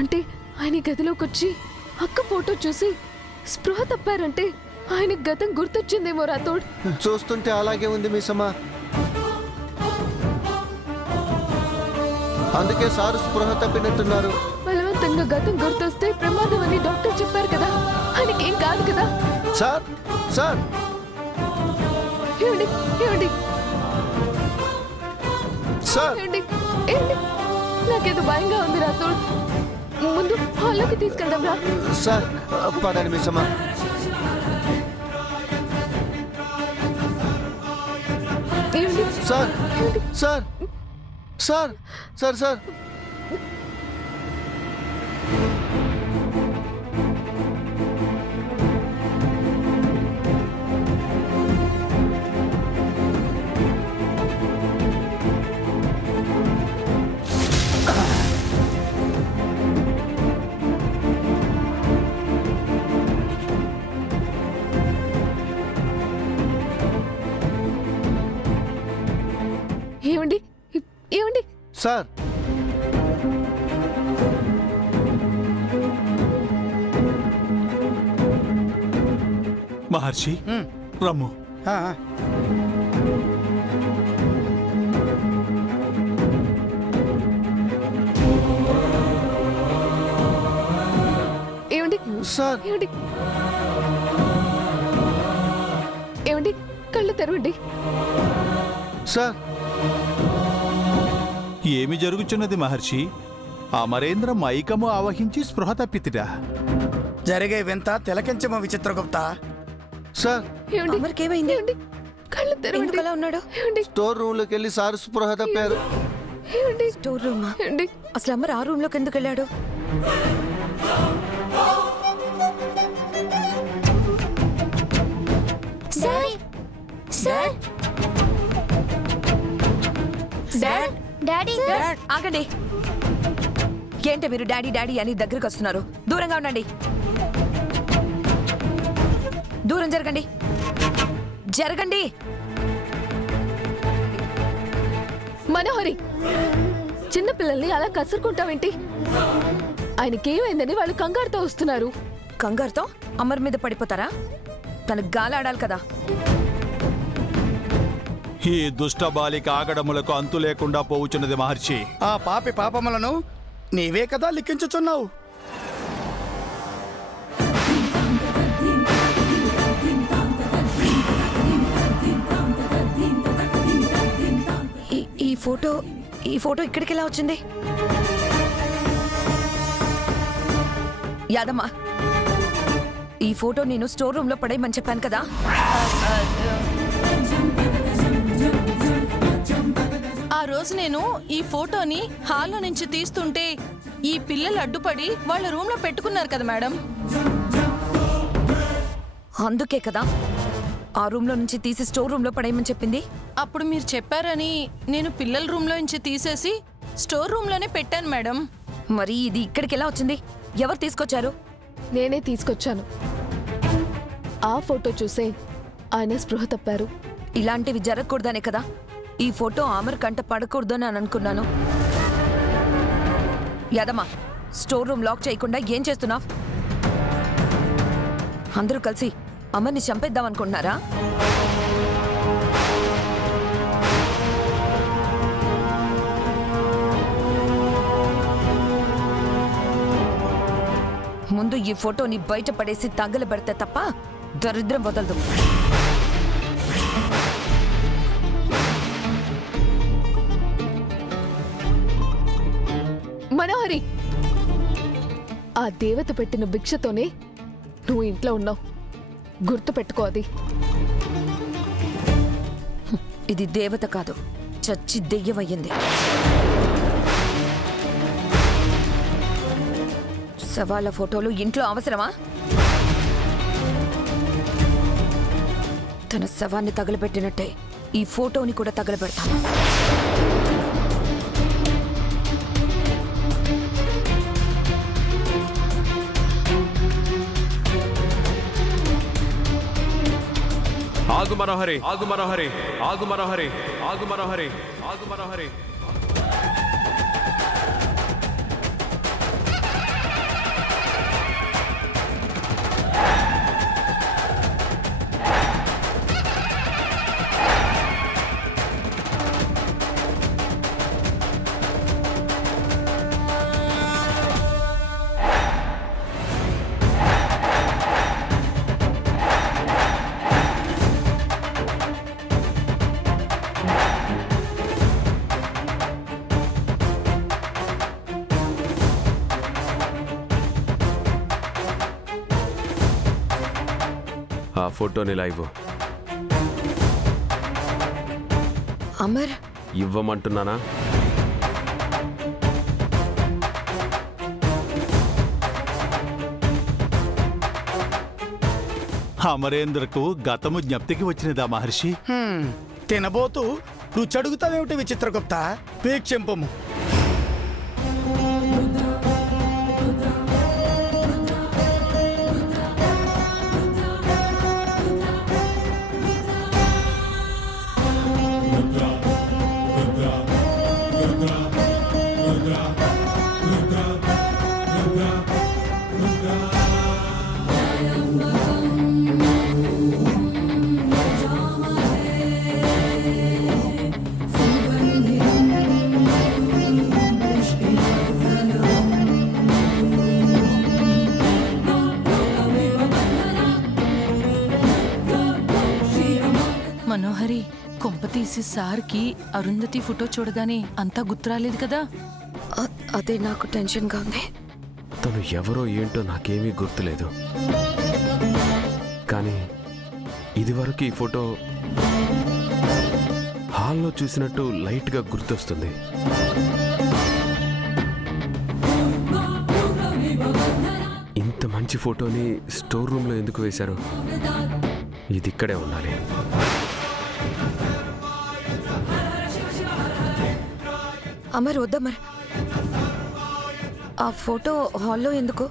అంటే ఆయన గదిలోకి వచ్చి అక్క ఫోటో చూసి స్పృహ తప్పారంటే ఆయన గతం గుర్తొచ్చిందేమో రాథోడ్. చూస్తుంటే అలాగే ఉంది మిసమ్మ. అందుకే సారు స్పృహ తప్పినట్టున్నారు. బలవంతంగా గతం గుర్తొస్తే ప్రమాదం అని డాక్టర్ చెప్పారు కదా, ఆయనకి ఏం కాదు కదా. సార్ సార్ ఏమండి ఏమండి సార్ ఏమండి ఏమండి, నాకేదో భయంగా ఉంది రాథోడ్. ముందు హాల్లోకి తీసుకెళ్దాం రా. సార్ పదండి మిసమ్మ. ఏమండి sir sir sir sir sir ఏమండి ఏమండి సార్ మహర్షి రమ్ము. ఏమండి సార్ ఏమండి ఏమండి కళ్ళు తెరవండి. సార్ ఏమి జరుగుచున్నది మహర్షి? అమరేంద్ర మైకము ఆవహించి స్పృహ తప్పితిరా. జరిగే వింత తిలకించమ విచిత్రగుప్త. సార్ ఏమండి అమర్కేమైంది? ఏమండి కళ్ళు తెరవండి. ఎందుకలా ఉన్నాడు? ఏమండి స్టోర్ రూమ్ లోకి వెళ్ళి సారు స్పృహ తప్పారు. ఏమండి స్టోర్ రూమా? ఏమండి అసలు అమర్ ఆ రూమ్ లోకి ఎందుకు వెళ్ళాడు? Sir sir dad daddy dad ఆగండి. ఏంటి మీరు డాడీ డాడీ అని దగ్గరికి వస్తున్నారు? దూరంగా ఉండండి. దూరం జరగండి జరగండి. మనోహరి, చిన్నపిల్లల్ని అలా కసురుకుంటావేంటి? ఆయనకేమైందని వాళ్ళు కంగారుతో వస్తున్నారు. కంగారుతో అమర్ మీద పడిపోతారా? తనకు గాలాడాలి కదా. ఈ దుష్ట బాలిక ఆగడములకు అంతు లేకుండా పోవుచున్నది మహర్షి. ఆ పాపి పాపములను నీవే కదా లిఖించుచున్నావు. ఈ ఫోటో ఇక్కడికి ఎలా వచ్చింది? యాదమ్మా, ఈ ఫోటో నేను స్టోర్ రూమ్ లో పడేయమని చెప్పాను కదా. ఆ రోజు నేను ఈ ఫోటోని హాల్లో నుంచి తీస్తుంటే ఈ పిల్లలు అడ్డుపడి వాళ్ళ రూమ్ లో పెట్టుకున్నారు కదా మేడం. అందుకే కదా ఆ రూమ్ లో నుంచి తీసి స్టోర్ రూమ్ లో పడేయమని చెప్పింది. అప్పుడు మీరు చెప్పారని నేను పిల్లల రూమ్ లో నుంచి తీసేసి స్టోర్ రూమ్ లోనే పెట్టాను మేడం. మరి ఇది ఇక్కడికి ఎలా వచ్చింది? ఎవరు తీసుకొచ్చారు? నేనే తీసుకొచ్చాను. ఆ ఫోటో చూసే ఆయన స్పృహ తప్పారు. ఇలాంటివి జరగకూడదనే కదా ఈ ఫోటో అమర్ కంట పడకూడదని అని అనుకున్నాను. యాదమ్మా, స్టోర్ రూమ్ లాక్ చేయకుండా ఏం చేస్తున్నావు? అందరూ కలిసి అమర్ని చంపేద్దాం అనుకుంటున్నారా? ముందు ఈ ఫోటోని బయట పడేసి తగలబెడితే తప్ప దరిద్రం వదలదు. మనోహరి, ఆ దేవత పెట్టిన భిక్షతోనే నువ్వు ఇంట్లో ఉన్నావు. గుర్తు పెట్టుకో. అది ఇది దేవత కాదు, చచ్చి దెయ్యమయ్యింది. శవాల ఫోటోలు ఇంట్లో అవసరమా? తన శవాన్ని తగలబెట్టినట్టే ఈ ఫోటోని కూడా తగలబెడతాను. ఆగు మనోహరి, ఆగు మనోహరి, ఆగు మనోహరి, ఆగు మనోహరి, ఆగు మనోహరి. ఆ ఫోటోని ఇలా ఇవ్వు. అమర్ ఇవ్వమంటున్నానా? అమరేంద్రకు గతము జ్ఞప్తికి వచ్చినదా మహర్షి? తినబోతూ రుచడుగుతావేమిటి విచిత్రగుప్త? వీక్షింపము. మనోహరి, కొంప తీసి సార్కి అరుంధతి ఫోటో చూడగానే అంతా గుర్తురాలేదు కదా? అదే నాకు టెన్షన్గా ఉంది. తను ఎవరో ఏంటో నాకేమీ గుర్తులేదు, కానీ ఇదివరకు ఈ ఫోటో హాల్లో చూసినట్టు లైట్గా గుర్తొస్తుంది. ఇంత మంచి ఫోటోని స్టోర్ రూమ్లో ఎందుకు వేశారు? ఇది ఇక్కడే ఉండాలి. అమర్ వద్దమర్, ఆ ఫోటో హాల్లో ఎందుకు?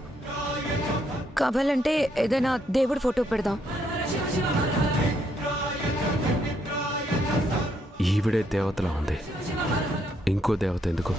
కావాలంటే ఏదైనా దేవుడి ఫోటో పెడదాం. ఈవిడే దేవతలా ఉంది, ఇంకో దేవత ఎందుకు?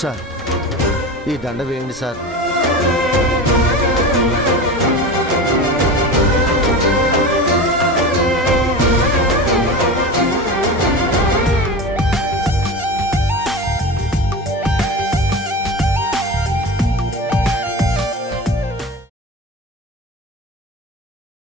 సార్, ఈ దండ వేయండి సార్.